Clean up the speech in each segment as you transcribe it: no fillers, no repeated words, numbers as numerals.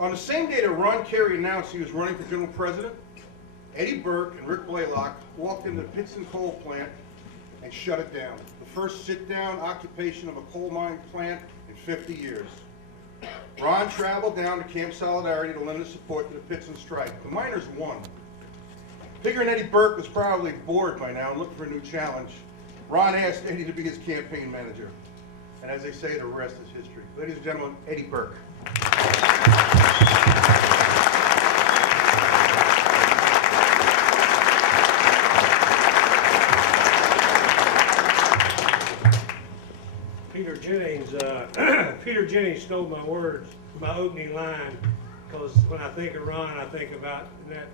On the same day that Ron Carey announced he was running for general president, Eddie Burke and Rick Blaylock walked into the Pittston coal plant and shut it down. The first sit-down occupation of a coal mine plant in 50 years. Ron traveled down to Camp Solidarity to lend his support to the Pittston strike. The miners won. Figuring Eddie Burke was probably bored by now and looking for a new challenge, Ron asked Eddie to be his campaign manager. And as they say, the rest is history. Ladies and gentlemen, Eddie Burke. Peter Jennings stole my words, my opening line, because when I think of Ron, I think about that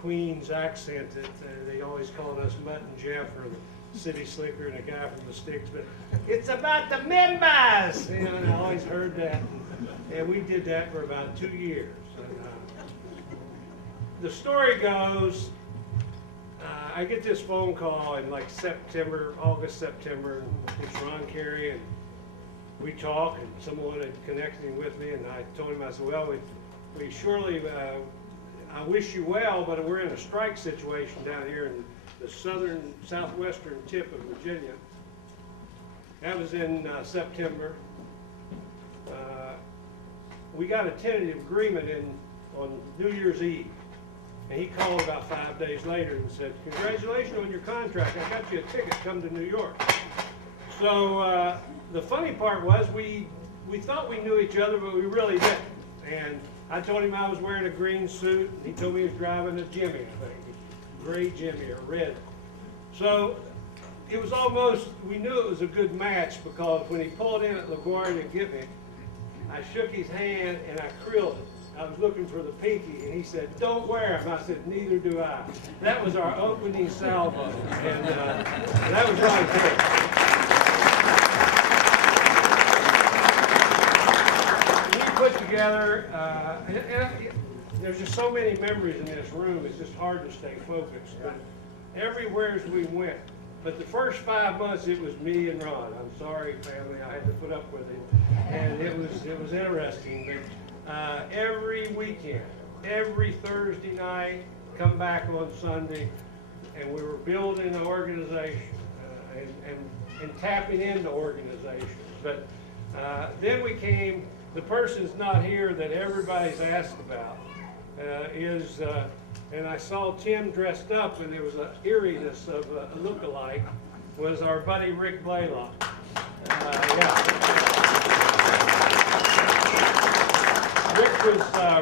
Queen's accent that they always called us Mutt and Jeff, or the City Slicker and the guy from the Sticks, but it's about the members, you know, and I always heard that, and we did that for about 2 years. And, the story goes, I get this phone call in like August, September, and it's Ron Carey, and we talk, and someone had connected with me, and I told him, I said, well, we surely, I wish you well, but we're in a strike situation down here in the southwestern tip of Virginia. That was in September. We got a tentative agreement on New Year's Eve. And he called about 5 days later and said, congratulations on your contract. I got you a ticket, come to New York. So the funny part was we thought we knew each other, but we really didn't. And I told him I was wearing a green suit, and he told me he was driving a Jimmy, I think. Gray Jimmy or red. So it was almost, we knew it was a good match, because when he pulled in at LaGuardia to get me, I shook his hand and I krilled it. I was looking for the pinky, and he said, don't wear them. I said, neither do I. That was our opening salvo, and that was Ron Carey. We put together, there's just so many memories in this room, it's just hard to stay focused. But everywhere as we went. But the first 5 months, it was me and Ron. I'm sorry, family, I had to put up with it. And it was interesting. But every weekend, every Thursday night, come back on Sunday, and we were building an organization and tapping into organizations. But then we came, the person's not here that everybody's asked about, and I saw Tim dressed up, and there was an eeriness of a look-alike, was our buddy Rick Blaylock.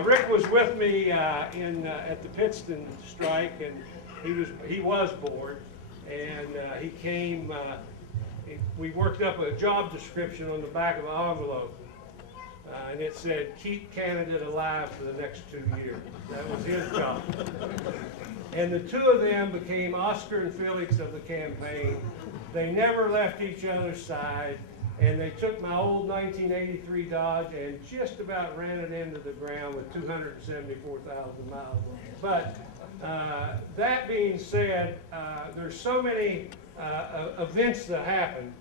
Rick was with me at the Pittston strike, and he was bored, and he came. We worked up a job description on the back of an envelope, and it said, "Keep candidate alive for the next 2 years." That was his job. And the two of them became Oscar and Felix of the campaign. They never left each other's side. And they took my old 1983 Dodge and just about ran it into the ground with 274,000 miles on it. But that being said, there's so many events that happened.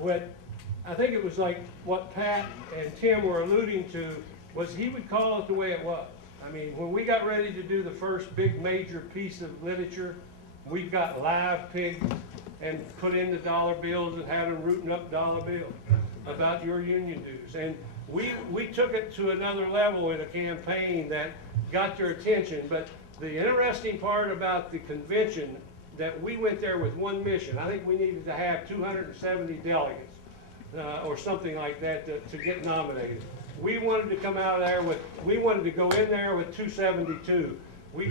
What I think it was like what Pat and Tim were alluding to was he would call it the way it was. I mean, when we got ready to do the first big major piece of literature, we got live pigs and put in the dollar bills and had them rooting up dollar bills about your union dues. And we took it to another level in a campaign that got their attention. But the interesting part about the convention, that we went there with one mission. I think we needed to have 270 delegates or something like that to get nominated. We wanted to come out of there with, we wanted to go in there with 272.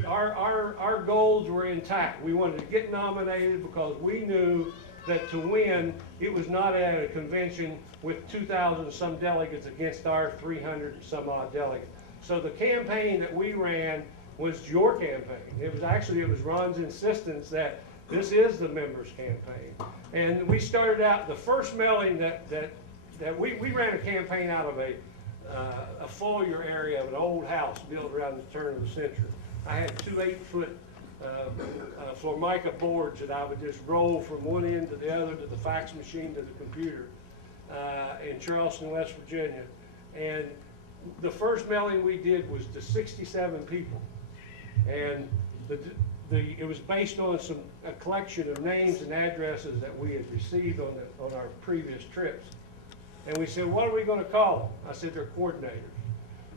Our goals were intact. We wanted to get nominated because we knew that to win, it was not at a convention with 2,000 some delegates against our 300 some odd delegates. So the campaign that we ran was your campaign. It was Ron's insistence that this is the members' campaign. And we started out, the first mailing that we ran a campaign out of a foyer area of an old house built around the turn of the century. I had 2 8-foot Formica boards that I would just roll from one end to the other, to the fax machine, to the computer in Charleston, West Virginia. And the first mailing we did was to 67 people. And it was based on a collection of names and addresses that we had received on our previous trips. And we said, what are we going to call them? I said, they're coordinators.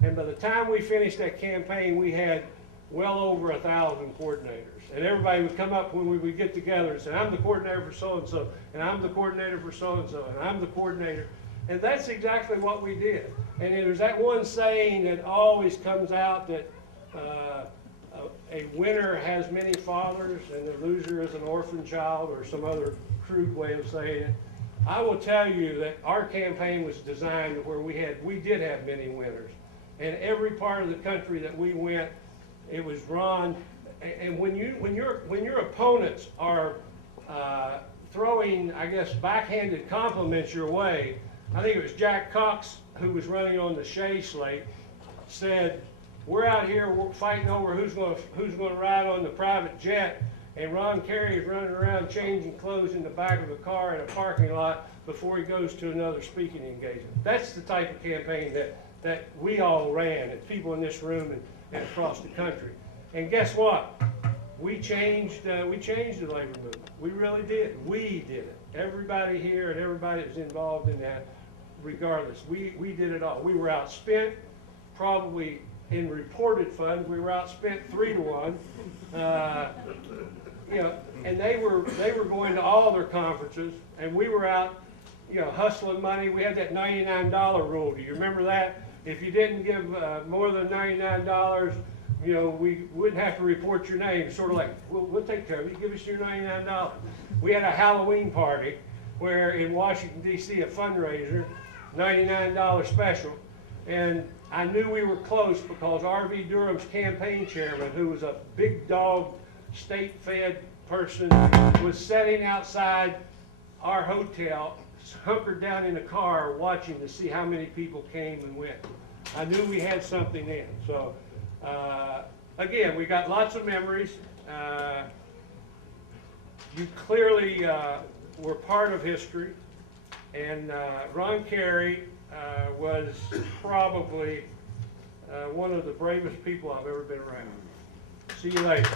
And by the time we finished that campaign, we had well over 1,000 coordinators. And everybody would come up when we would get together and say, I'm the coordinator for so-and-so, and I'm the coordinator for so-and-so, and I'm the coordinator. And that's exactly what we did. And there's that one saying that always comes out that a winner has many fathers and a loser is an orphan child, or some other crude way of saying it. I will tell you that our campaign was designed to where we did have many winners. And every part of the country that we went, it was Ron. And when your opponents are throwing, I guess, backhanded compliments your way, I think it was Jack Cox, who was running on the Shea slate, said, we're out here fighting over who's going to ride on the private jet, and Ron Carey is running around changing clothes in the back of a car in a parking lot before he goes to another speaking engagement. That's the type of campaign that we all ran, and people in this room and across the country. And guess what? We changed the labor movement. We really did. We did it. Everybody here and everybody that was involved in that, regardless, we did it all. We were outspent, probably in reported funds. We were outspent 3-to-1. You know, and they were going to all their conferences, and we were out, you know, hustling money. We had that $99 rule. Do you remember that? If you didn't give more than $99, you know, we wouldn't have to report your name. Sort of like, we'll take care of it. Give us your $99. We had a Halloween party where in Washington, D.C., a fundraiser, $99 special. And I knew we were close because R.V. Durham's campaign chairman, who was a big dog, state-fed person, was sitting outside our hotel, hunkered down in a car, watching to see how many people came and went. I knew we had something in. So, again, we got lots of memories. You clearly were part of history, and Ron Carey was probably one of the bravest people I've ever been around. See you later.